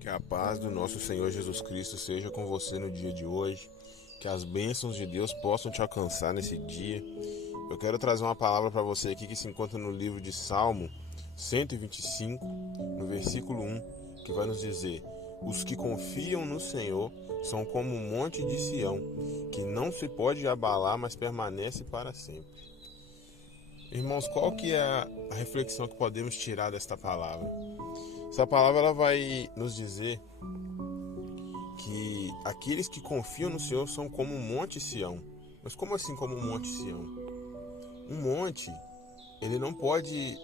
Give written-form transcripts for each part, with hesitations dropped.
Que a paz do nosso Senhor Jesus Cristo seja com você no dia de hoje. Que as bênçãos de Deus possam te alcançar nesse dia. Eu quero trazer uma palavra para você aqui que se encontra no livro de Salmo 125, no versículo 1, que vai nos dizer: os que confiam no Senhor são como um monte de Sião, que não se pode abalar, mas permanece para sempre. Irmãos, qual que é a reflexão que podemos tirar desta palavra? Essa palavra ela vai nos dizer que aqueles que confiam no Senhor são como um monte Sião. Mas como assim como um monte Sião? Um monte, ele não pode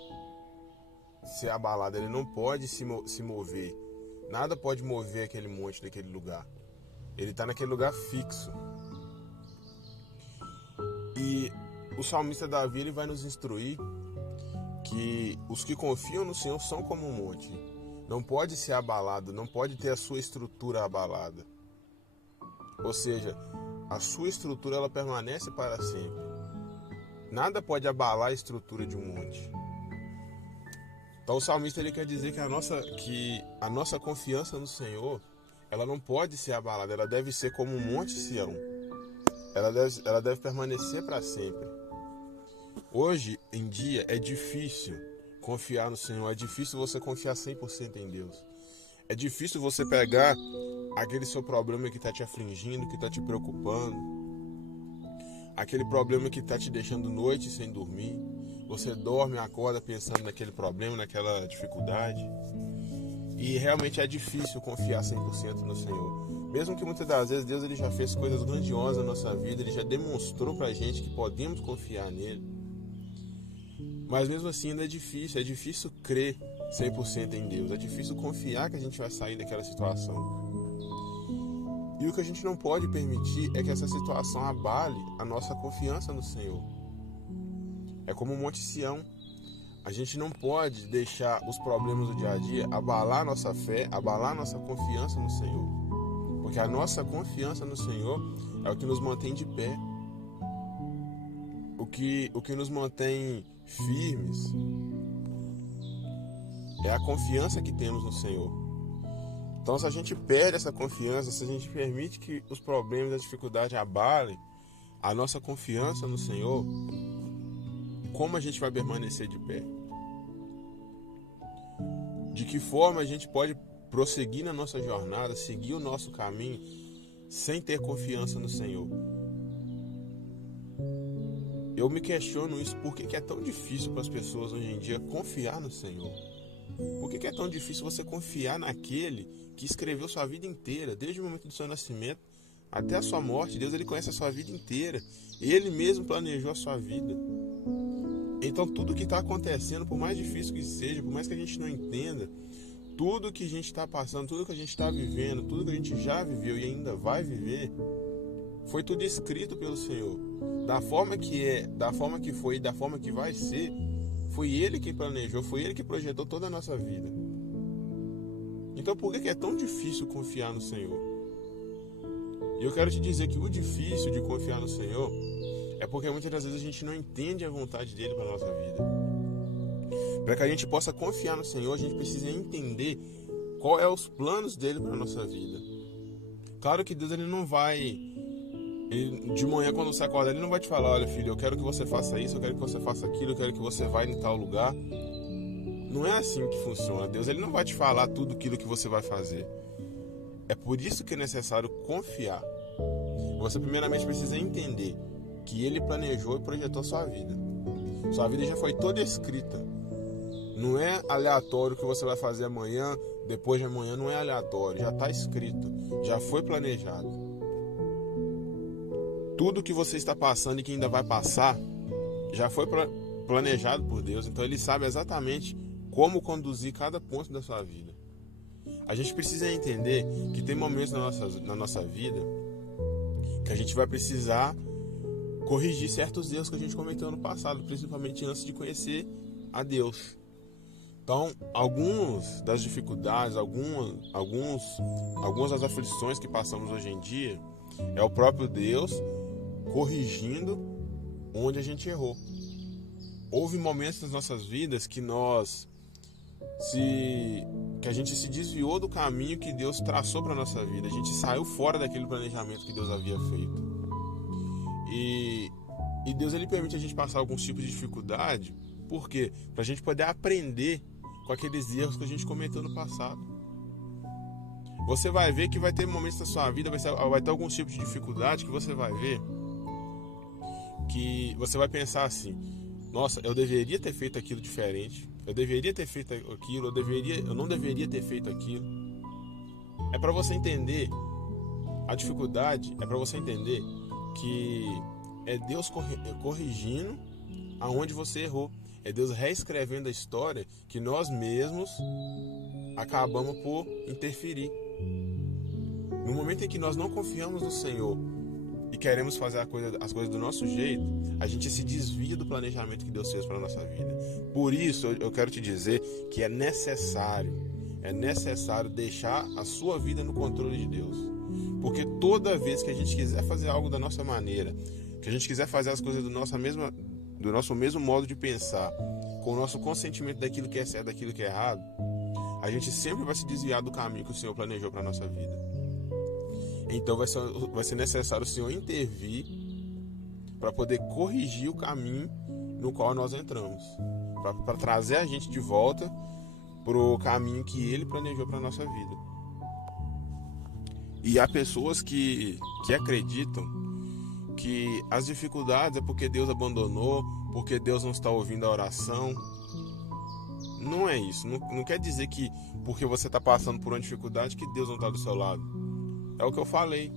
ser abalado, ele não pode se mover. Nada pode mover aquele monte daquele lugar. Ele está naquele lugar fixo. E o salmista Davi ele vai nos instruir que os que confiam no Senhor são como um monte. Não pode ser abalado, não pode ter a sua estrutura abalada. Ou seja, a sua estrutura ela permanece para sempre. Nada pode abalar a estrutura de um monte. Então o salmista ele quer dizer que a nossa confiança no Senhor, ela não pode ser abalada, ela deve ser como um monte Sião. Ela deve permanecer para sempre. Hoje em dia é difícil confiar no Senhor, é difícil você confiar 100% em Deus. É difícil você pegar aquele seu problema que está te afligindo, que está te preocupando, aquele problema que está te deixando noite sem dormir. Você dorme e acorda pensando naquele problema, naquela dificuldade. E realmente é difícil confiar 100% no Senhor. Mesmo que muitas das vezes Deus ele já fez coisas grandiosas na nossa vida, Ele já demonstrou pra gente que podemos confiar nele. Mas mesmo assim ainda é difícil crer 100% em Deus. É difícil confiar que a gente vai sair daquela situação. E o que a gente não pode permitir é que essa situação abale a nossa confiança no Senhor. É como o Monte Sião. A gente não pode deixar os problemas do dia a dia abalar a nossa fé, abalar a nossa confiança no Senhor. Porque a nossa confiança no Senhor é o que nos mantém de pé. O que nos mantém firmes é a confiança que temos no Senhor. Então, se a gente perde essa confiança, se a gente permite que os problemas e a dificuldade abalem a nossa confiança no Senhor, como a gente vai permanecer de pé? De que forma a gente pode prosseguir na nossa jornada, seguir o nosso caminho, sem ter confiança no Senhor? Eu me questiono isso, por que é tão difícil para as pessoas hoje em dia confiar no Senhor? Por que é tão difícil você confiar naquele que escreveu sua vida inteira, desde o momento do seu nascimento até a sua morte? Deus ele conhece a sua vida inteira, Ele mesmo planejou a sua vida. Então tudo que está acontecendo, por mais difícil que seja, por mais que a gente não entenda, tudo que a gente está passando, tudo que a gente está vivendo, tudo que a gente já viveu e ainda vai viver, foi tudo escrito pelo Senhor. Da forma que é, da forma que foi e da forma que vai ser, foi Ele que planejou, foi Ele que projetou toda a nossa vida. Então por que é tão difícil confiar no Senhor? E eu quero te dizer que o difícil de confiar no Senhor é porque muitas das vezes a gente não entende a vontade dele para a nossa vida. Para que a gente possa confiar no Senhor, a gente precisa entender qual é os planos dele para a nossa vida. Claro que Deus ele não vai, de manhã quando você acordar, ele não vai te falar: olha filho, eu quero que você faça isso, eu quero que você faça aquilo, eu quero que você vá em tal lugar. Não é assim que funciona. Deus ele não vai te falar tudo aquilo que você vai fazer. É por isso que é necessário confiar. Você primeiramente precisa entender que Ele planejou e projetou sua vida. Sua vida já foi toda escrita. Não é aleatório o que você vai fazer amanhã, depois de amanhã, não é aleatório. Já está escrito, já foi planejado. Tudo que você está passando e que ainda vai passar, já foi planejado por Deus. Então Ele sabe exatamente como conduzir cada ponto da sua vida. A gente precisa entender que tem momentos na nossa vida que a gente vai precisar corrigir certos erros que a gente cometeu no passado, principalmente antes de conhecer a Deus. Então, algumas das dificuldades, algumas das aflições que passamos hoje em dia, é o próprio Deus corrigindo onde a gente errou. Houve momentos nas nossas vidas que que a gente se desviou do caminho que Deus traçou para nossa vida. A gente saiu fora daquele planejamento que Deus havia feito. E Deus, ele permite a gente passar alguns tipos de dificuldade. Por quê? Para a gente poder aprender com aqueles erros que a gente cometeu no passado. Você vai ver que vai ter momentos da sua vida, vai ter alguns tipos de dificuldade que você vai ver, que você vai pensar assim: nossa, eu deveria ter feito aquilo diferente, eu deveria ter feito aquilo, eu não deveria ter feito aquilo. É para você entender, a dificuldade é para você entender que é Deus corrigindo aonde você errou. É Deus reescrevendo a história que nós mesmos acabamos por interferir. No momento em que nós não confiamos no Senhor e queremos fazer as coisas do nosso jeito, a gente se desvia do planejamento que Deus fez para a nossa vida. Por isso, eu quero te dizer que é necessário deixar a sua vida no controle de Deus. Porque toda vez que a gente quiser fazer algo da nossa maneira, que a gente quiser fazer as coisas do nosso mesmo modo de pensar, com o nosso consentimento daquilo que é certo, daquilo que é errado, a gente sempre vai se desviar do caminho que o Senhor planejou para a nossa vida. Então vai ser necessário o Senhor intervir para poder corrigir o caminho no qual nós entramos, para trazer a gente de volta para o caminho que Ele planejou para a nossa vida. E há pessoas que acreditam que as dificuldades é porque Deus abandonou, porque Deus não está ouvindo a oração. Não é isso. Não quer dizer que porque você está passando por uma dificuldade que Deus não está do seu lado. É o que eu falei.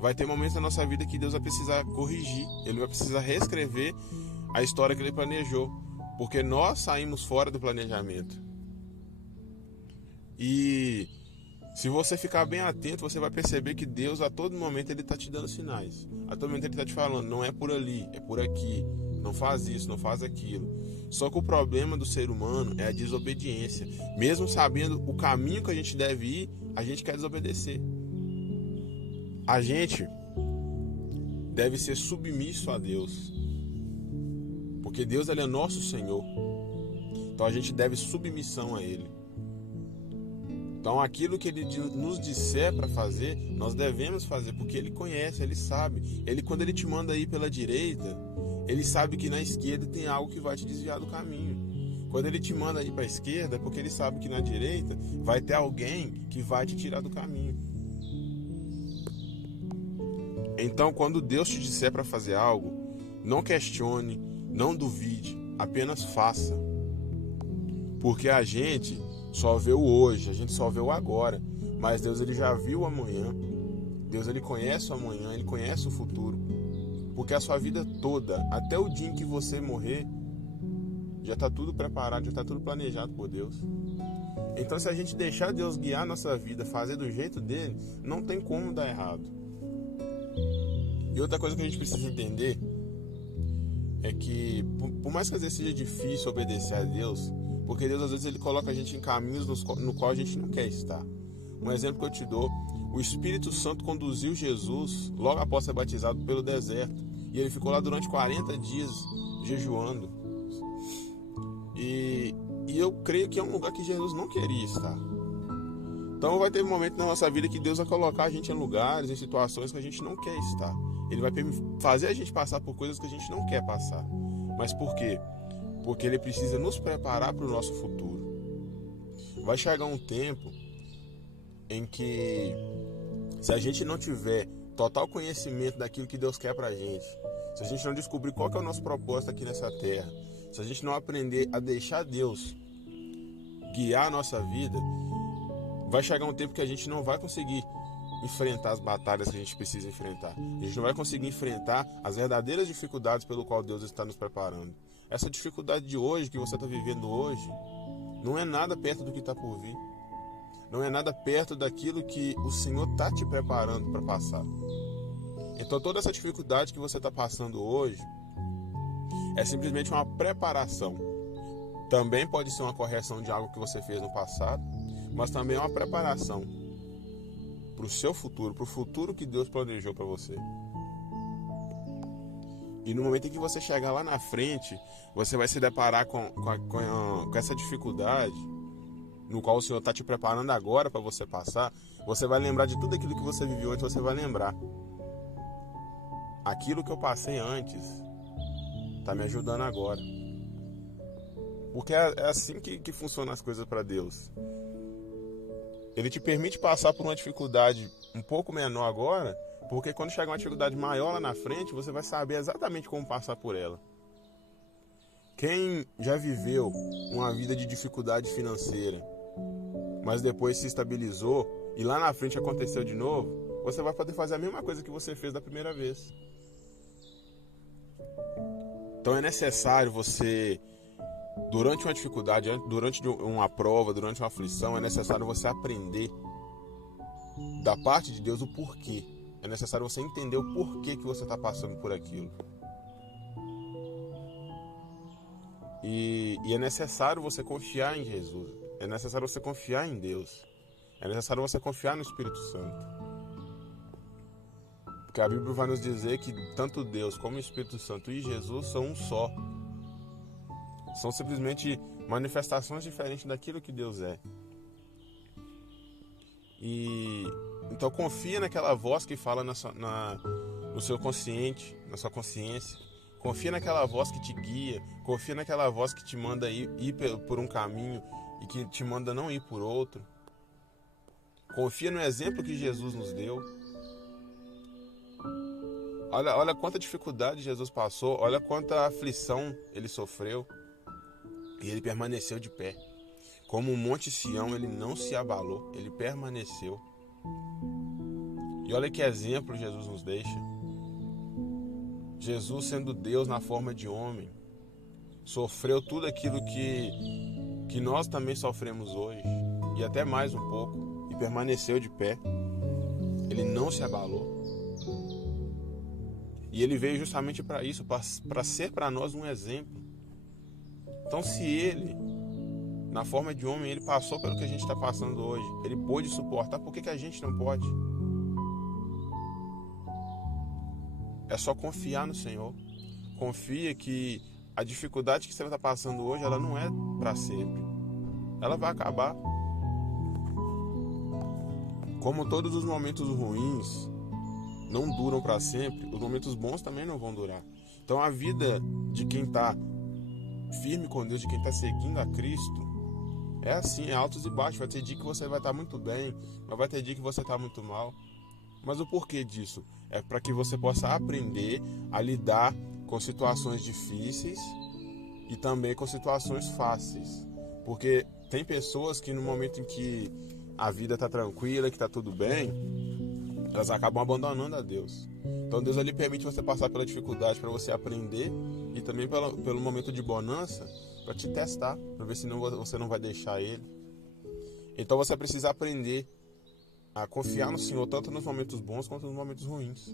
Vai ter momentos na nossa vida que Deus vai precisar corrigir. Ele vai precisar reescrever a história que Ele planejou. Porque nós saímos fora do planejamento. E se você ficar bem atento, você vai perceber que Deus a todo momento Ele está te dando sinais. A todo momento Ele está te falando: não é por ali, é por aqui. Não faz isso, não faz aquilo. Só que o problema do ser humano é a desobediência. Mesmo sabendo o caminho que a gente deve ir, a gente quer desobedecer. A gente deve ser submisso a Deus. Porque Deus, Ele é nosso Senhor. Então a gente deve submissão a Ele. Então aquilo que Ele nos disser para fazer, nós devemos fazer, porque Ele conhece, Ele sabe. Quando Ele te manda ir pela direita, Ele sabe que na esquerda tem algo que vai te desviar do caminho. Quando Ele te manda ir para a esquerda, é porque Ele sabe que na direita vai ter alguém que vai te tirar do caminho. Então, quando Deus te disser para fazer algo, não questione, não duvide, apenas faça. Porque a gente só vê o hoje, a gente só vê o agora. Mas Deus, Ele já viu o amanhã. Deus, Ele conhece o amanhã, Ele conhece o futuro. Porque a sua vida toda, até o dia em que você morrer, já está tudo preparado, já está tudo planejado por Deus. Então, se a gente deixar Deus guiar a nossa vida, fazer do jeito dele, não tem como dar errado. E outra coisa que a gente precisa entender é que, por mais que às vezes seja difícil obedecer a Deus, porque Deus às vezes Ele coloca a gente em caminhos no qual a gente não quer estar. Um exemplo que eu te dou: o Espírito Santo conduziu Jesus logo após ser batizado pelo deserto. E Ele ficou lá durante 40 dias jejuando. E eu creio que é um lugar que Jesus não queria estar. Então vai ter um momento na nossa vida que Deus vai colocar a gente em lugares, em situações que a gente não quer estar. Ele vai fazer a gente passar por coisas que a gente não quer passar. Mas por quê? Porque Ele precisa nos preparar para o nosso futuro. Vai chegar um tempo em que, se a gente não tiver total conhecimento daquilo que Deus quer pra gente, se a gente não descobrir qual que é o nosso propósito aqui nessa terra, se a gente não aprender a deixar Deus guiar a nossa vida, vai chegar um tempo que a gente não vai conseguir enfrentar as batalhas que a gente precisa enfrentar. A gente não vai conseguir enfrentar as verdadeiras dificuldades pelo qual Deus está nos preparando. Essa dificuldade de hoje, que você está vivendo hoje, não é nada perto do que está por vir. Não é nada perto daquilo que o Senhor está te preparando para passar. Então toda essa dificuldade que você está passando hoje é simplesmente uma preparação. Também pode ser uma correção de algo que você fez no passado, mas também é uma preparação para o seu futuro, para o futuro que Deus planejou para você. E no momento em que você chegar lá na frente, você vai se deparar com essa dificuldade. no qual o Senhor está te preparando agora para você passar, você vai lembrar de tudo aquilo que você viveu antes, você vai lembrar. Aquilo que eu passei antes está me ajudando agora. Porque é assim que funcionam as coisas para Deus. Ele te permite passar por uma dificuldade um pouco menor agora, porque quando chegar uma dificuldade maior lá na frente, você vai saber exatamente como passar por ela. Quem já viveu uma vida de dificuldade financeira, mas depois se estabilizou e lá na frente aconteceu de novo, você vai poder fazer a mesma coisa que você fez da primeira vez. Então é necessário você, durante uma dificuldade, durante uma prova, durante uma aflição, é necessário você aprender da parte de Deus o porquê. É necessário você entender o porquê que você está passando por aquilo. E é necessário você confiar em Jesus. É necessário você confiar em Deus. É necessário você confiar no Espírito Santo. Porque a Bíblia vai nos dizer que tanto Deus como o Espírito Santo e Jesus são um só. São simplesmente manifestações diferentes daquilo que Deus é. Então confia naquela voz que fala no seu consciente, na sua consciência. Confia naquela voz que te guia. Confia naquela voz que te manda ir por um caminho e que te manda não ir por outro. Confia no exemplo que Jesus nos deu. Olha quanta dificuldade Jesus passou. Olha quanta aflição ele sofreu. E ele permaneceu de pé. Como o Monte Sião, ele não se abalou. Ele permaneceu. E olha que exemplo Jesus nos deixa. Jesus, sendo Deus na forma de homem, sofreu tudo aquilo que nós também sofremos hoje, e até mais um pouco, e permaneceu de pé. Ele não se abalou. E ele veio justamente para isso, para ser para nós um exemplo. Então, se ele, na forma de homem, ele passou pelo que a gente está passando hoje, ele pôde suportar, por que a gente não pode? É só confiar no Senhor. Confia que a dificuldade que você está passando hoje, ela não é para sempre. Ela vai acabar. Como todos os momentos ruins não duram para sempre, os momentos bons também não vão durar. Então a vida de quem está firme com Deus, de quem está seguindo a Cristo, é assim, é altos e baixos. Vai ter dia que você vai estar muito bem, mas vai ter dia que você está muito mal. Mas o porquê disso? É para que você possa aprender a lidar com situações difíceis e também com situações fáceis. Porque tem pessoas que no momento em que a vida está tranquila, que está tudo bem, elas acabam abandonando a Deus. Então Deus ali permite você passar pela dificuldade para você aprender e também pelo momento de bonança para te testar, para ver se você não vai deixar Ele. Então você precisa aprender a confiar no Senhor tanto nos momentos bons quanto nos momentos ruins.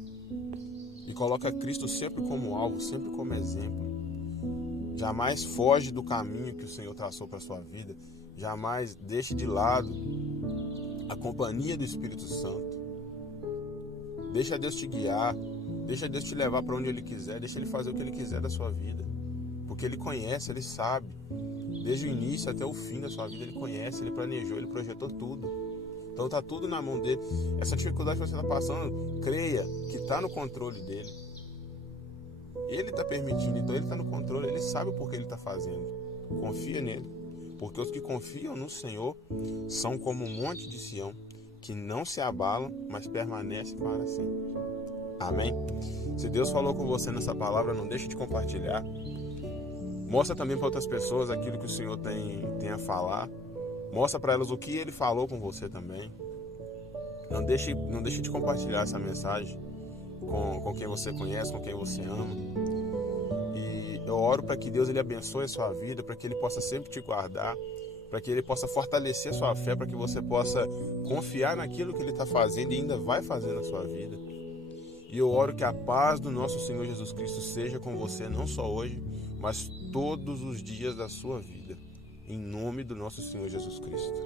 E coloca Cristo sempre como alvo, sempre como exemplo. Jamais foge do caminho que o Senhor traçou para a sua vida. Jamais deixe de lado a companhia do Espírito Santo. Deixa Deus te guiar. Deixa Deus te levar para onde Ele quiser. Deixa Ele fazer o que Ele quiser da sua vida. Porque Ele conhece, Ele sabe. Desde o início até o fim da sua vida Ele conhece, Ele planejou, Ele projetou tudo. Então está tudo na mão dele. Essa dificuldade que você está passando, creia que está no controle dele. Ele está permitindo, então ele está no controle, ele sabe o porquê ele está fazendo. Confia nele. Porque os que confiam no Senhor são como um monte de Sião, que não se abalam, mas permanecem para sempre. Amém? Se Deus falou com você nessa palavra, não deixe de compartilhar. Mostra também para outras pessoas aquilo que o Senhor tem a falar. Mostra para elas o que Ele falou com você também. Não deixe de compartilhar essa mensagem com quem você conhece, com quem você ama. E eu oro para que Deus Ele abençoe a sua vida, para que Ele possa sempre te guardar, para que Ele possa fortalecer a sua fé, para que você possa confiar naquilo que Ele está fazendo e ainda vai fazer na sua vida. E eu oro que a paz do nosso Senhor Jesus Cristo seja com você, não só hoje, mas todos os dias da sua vida. Em nome do nosso Senhor Jesus Cristo.